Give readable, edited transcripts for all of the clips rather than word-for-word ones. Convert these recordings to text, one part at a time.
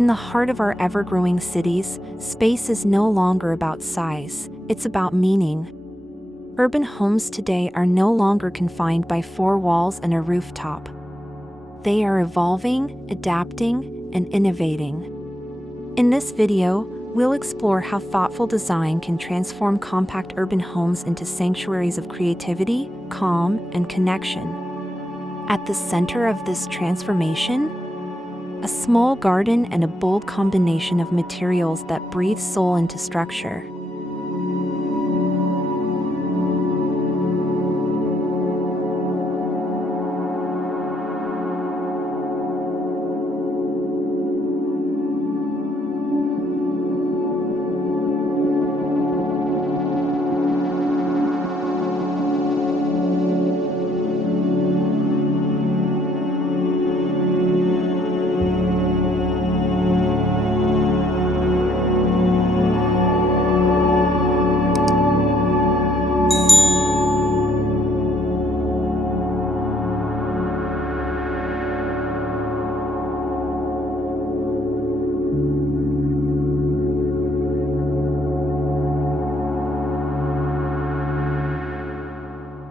In the heart of our ever-growing cities, space is no longer about size, it's about meaning. Urban homes today are no longer confined by four walls and a rooftop. They are evolving, adapting, and innovating. In this video, we'll explore how thoughtful design can transform compact urban homes into sanctuaries of creativity, calm, and connection. At the center of this transformation, a small garden and a bold combination of materials that breathe soul into structure.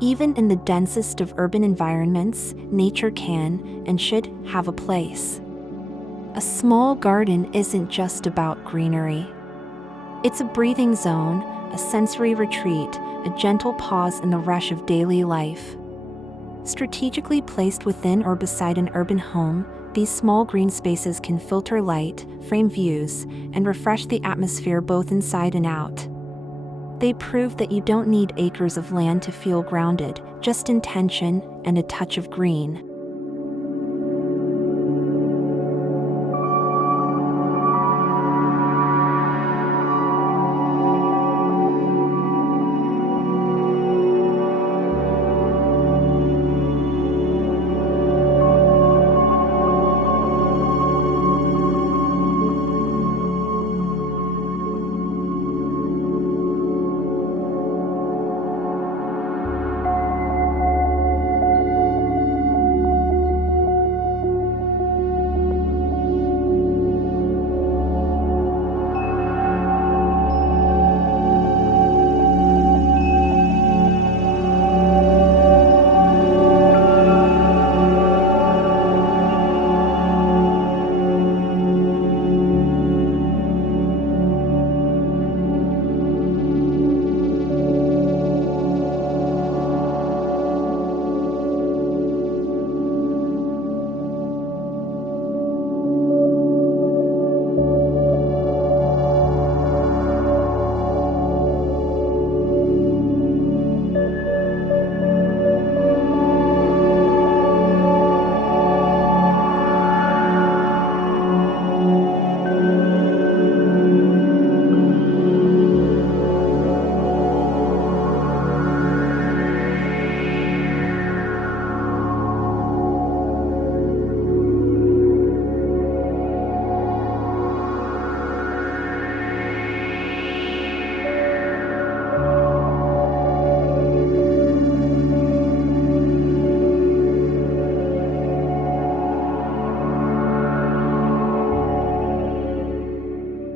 Even in the densest of urban environments, nature can and should have a place. A small garden isn't just about greenery. It's a breathing zone, a sensory retreat, a gentle pause in the rush of daily life. Strategically placed within or beside an urban home, these small green spaces can filter light, frame views, and refresh the atmosphere both inside and out. They prove that you don't need acres of land to feel grounded, just intention and a touch of green.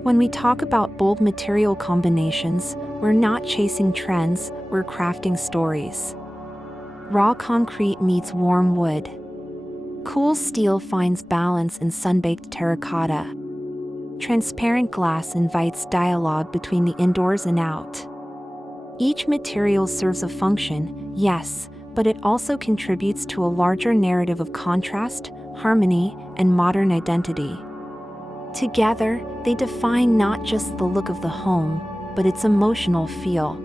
When we talk about bold material combinations, we're not chasing trends, we're crafting stories. Raw concrete meets warm wood. Cool steel finds balance in sun-baked terracotta. Transparent glass invites dialogue between the indoors and out. Each material serves a function, yes, but it also contributes to a larger narrative of contrast, harmony, and modern identity. Together, they define not just the look of the home, but its emotional feel.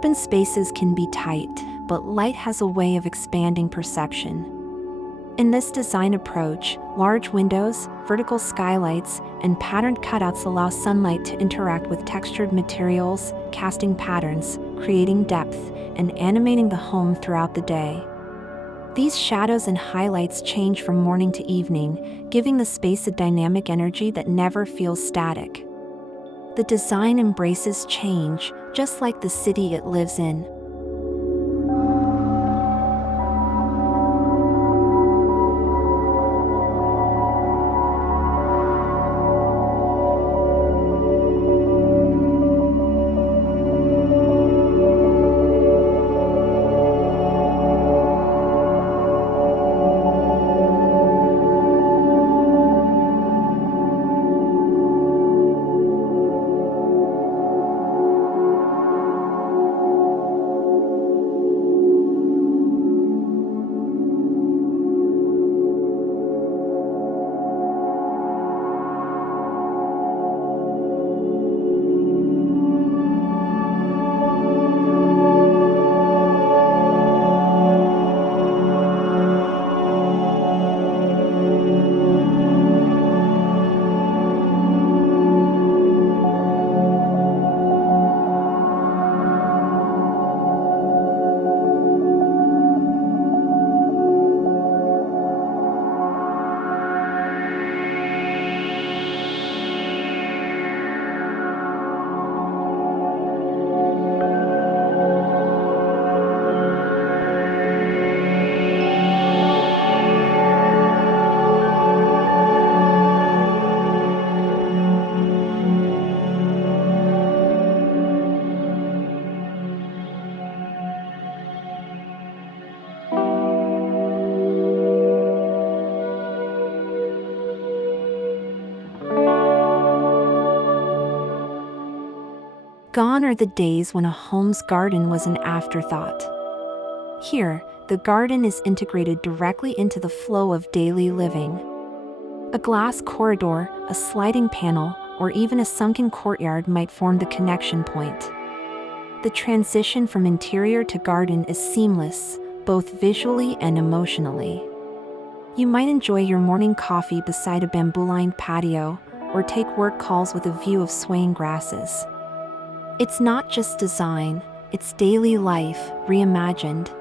Urban spaces can be tight, but light has a way of expanding perception. In this design approach, large windows, vertical skylights, and patterned cutouts allow sunlight to interact with textured materials, casting patterns, creating depth, and animating the home throughout the day. These shadows and highlights change from morning to evening, giving the space a dynamic energy that never feels static. The design embraces change, just like the city it lives in. Gone are the days when a home's garden was an afterthought. Here, the garden is integrated directly into the flow of daily living. A glass corridor, a sliding panel, or even a sunken courtyard might form the connection point. The transition from interior to garden is seamless, both visually and emotionally. You might enjoy your morning coffee beside a bamboo-lined patio, or take work calls with a view of swaying grasses. It's not just design, it's daily life, reimagined.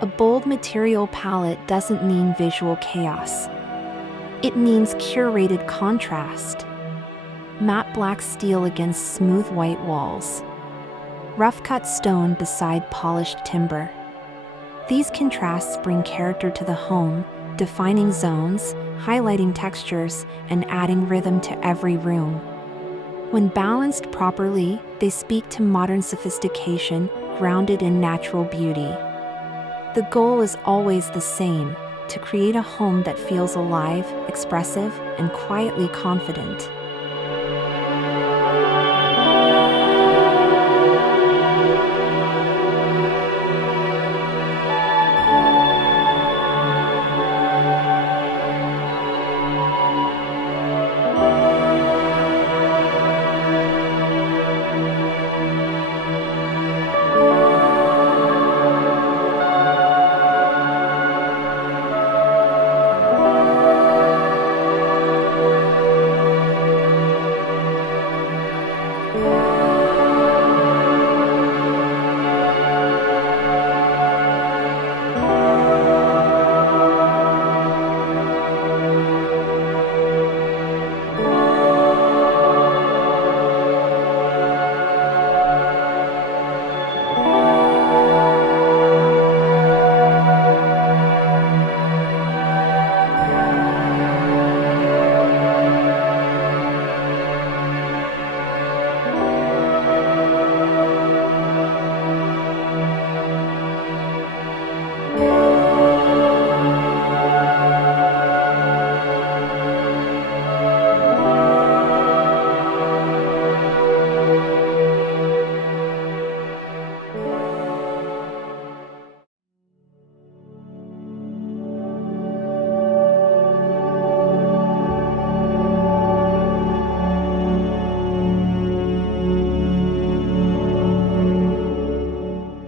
A bold material palette doesn't mean visual chaos. It means curated contrast. Matte black steel against smooth white walls. Rough-cut stone beside polished timber. These contrasts bring character to the home, defining zones, highlighting textures, and adding rhythm to every room. When balanced properly, they speak to modern sophistication, grounded in natural beauty. The goal is always the same: to create a home that feels alive, expressive, and quietly confident.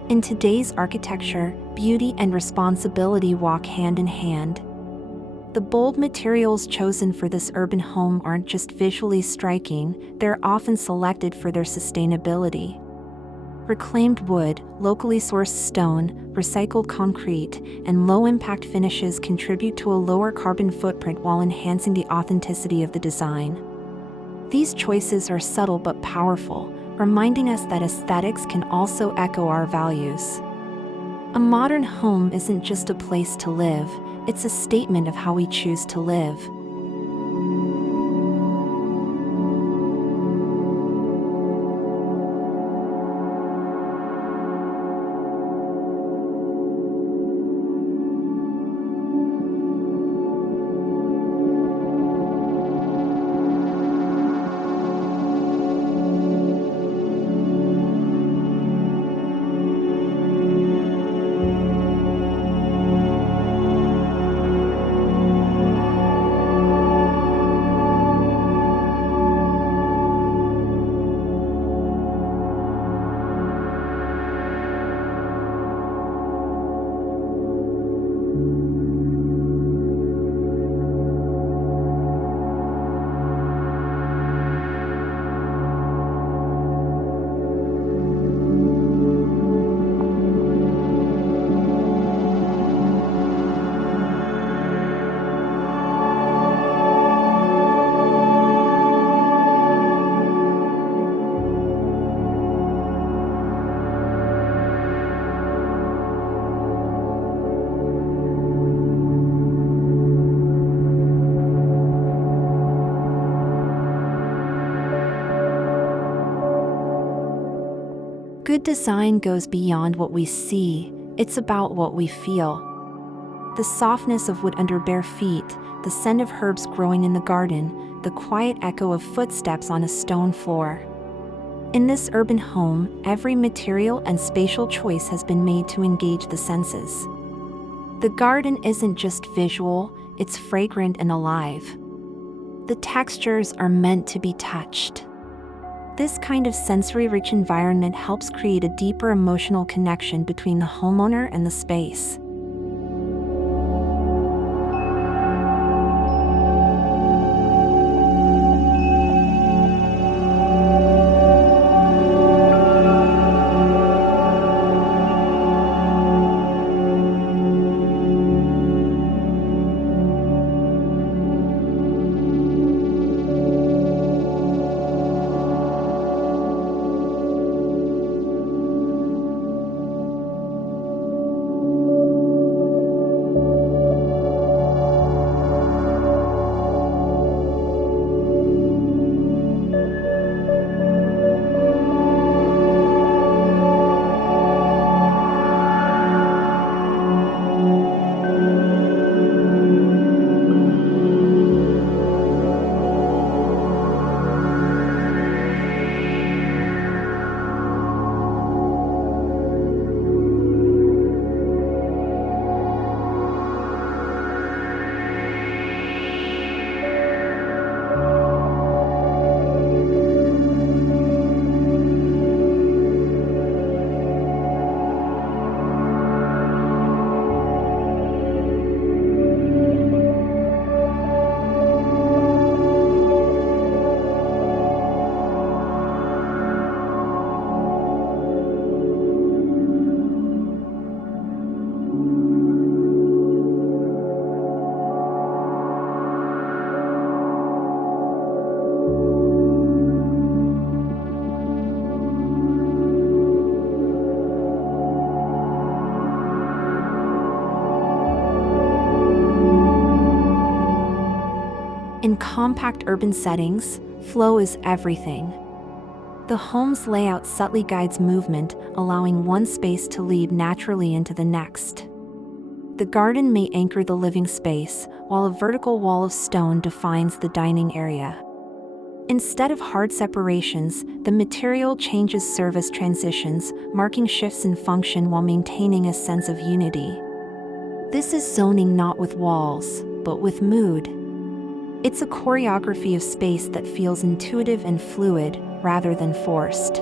In today's architecture, beauty and responsibility walk hand in hand. The bold materials chosen for this urban home aren't just visually striking, they're often selected for their sustainability. Reclaimed wood, locally sourced stone, recycled concrete, and low-impact finishes contribute to a lower carbon footprint while enhancing the authenticity of the design. These choices are subtle but powerful, reminding us that aesthetics can also echo our values. A modern home isn't just a place to live, it's a statement of how we choose to live. Good design goes beyond what we see, it's about what we feel. The softness of wood under bare feet, the scent of herbs growing in the garden, the quiet echo of footsteps on a stone floor. In this urban home, every material and spatial choice has been made to engage the senses. The garden isn't just visual, it's fragrant and alive. The textures are meant to be touched. This kind of sensory-rich environment helps create a deeper emotional connection between the homeowner and the space. In compact urban settings, flow is everything. The home's layout subtly guides movement, allowing one space to lead naturally into the next. The garden may anchor the living space, while a vertical wall of stone defines the dining area. Instead of hard separations, the material changes serve as transitions, marking shifts in function while maintaining a sense of unity. This is zoning not with walls, but with mood. It's a choreography of space that feels intuitive and fluid, rather than forced.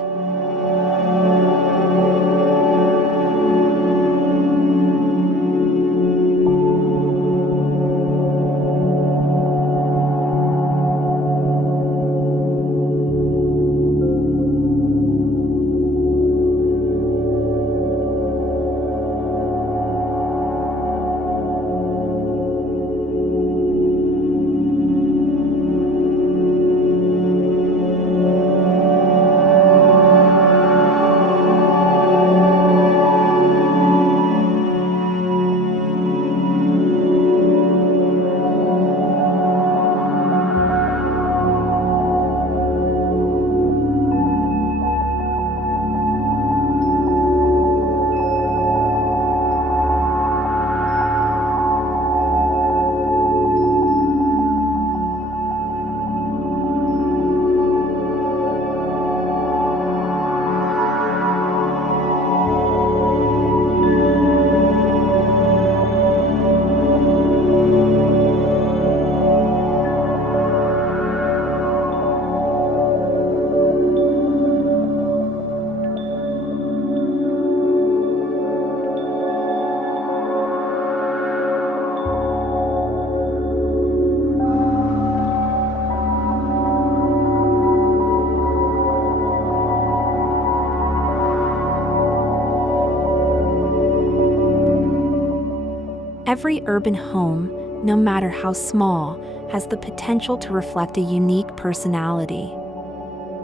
Every urban home, no matter how small, has the potential to reflect a unique personality.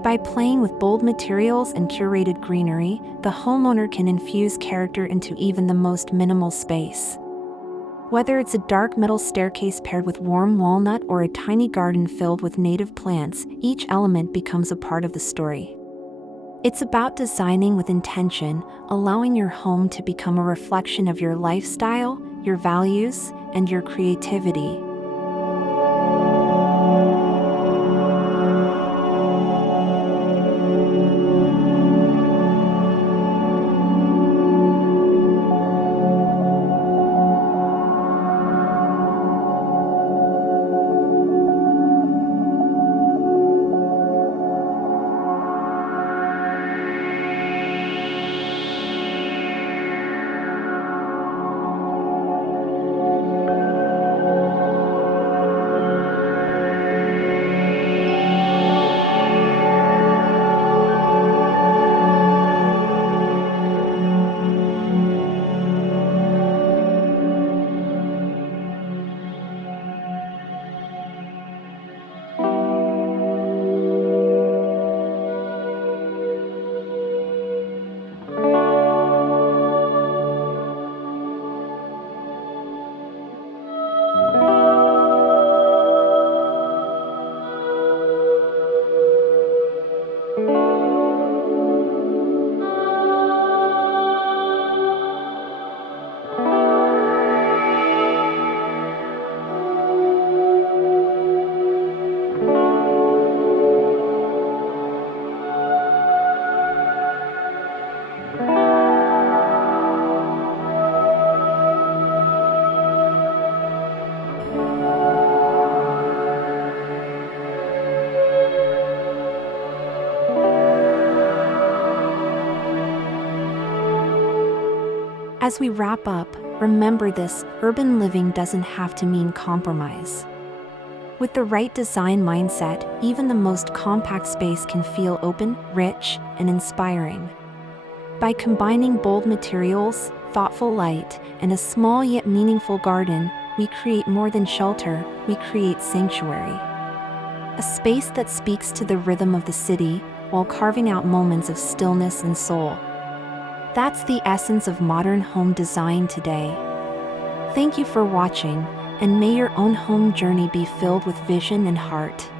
By playing with bold materials and curated greenery, the homeowner can infuse character into even the most minimal space. Whether it's a dark metal staircase paired with warm walnut or a tiny garden filled with native plants, each element becomes a part of the story. It's about designing with intention, allowing your home to become a reflection of your lifestyle, your values, and your creativity. As we wrap up, remember this: urban living doesn't have to mean compromise. With the right design mindset, even the most compact space can feel open, rich, and inspiring. By combining bold materials, thoughtful light, and a small yet meaningful garden, we create more than shelter, we create sanctuary. A space that speaks to the rhythm of the city, while carving out moments of stillness and soul. That's the essence of modern home design today. Thank you for watching, and may your own home journey be filled with vision and heart.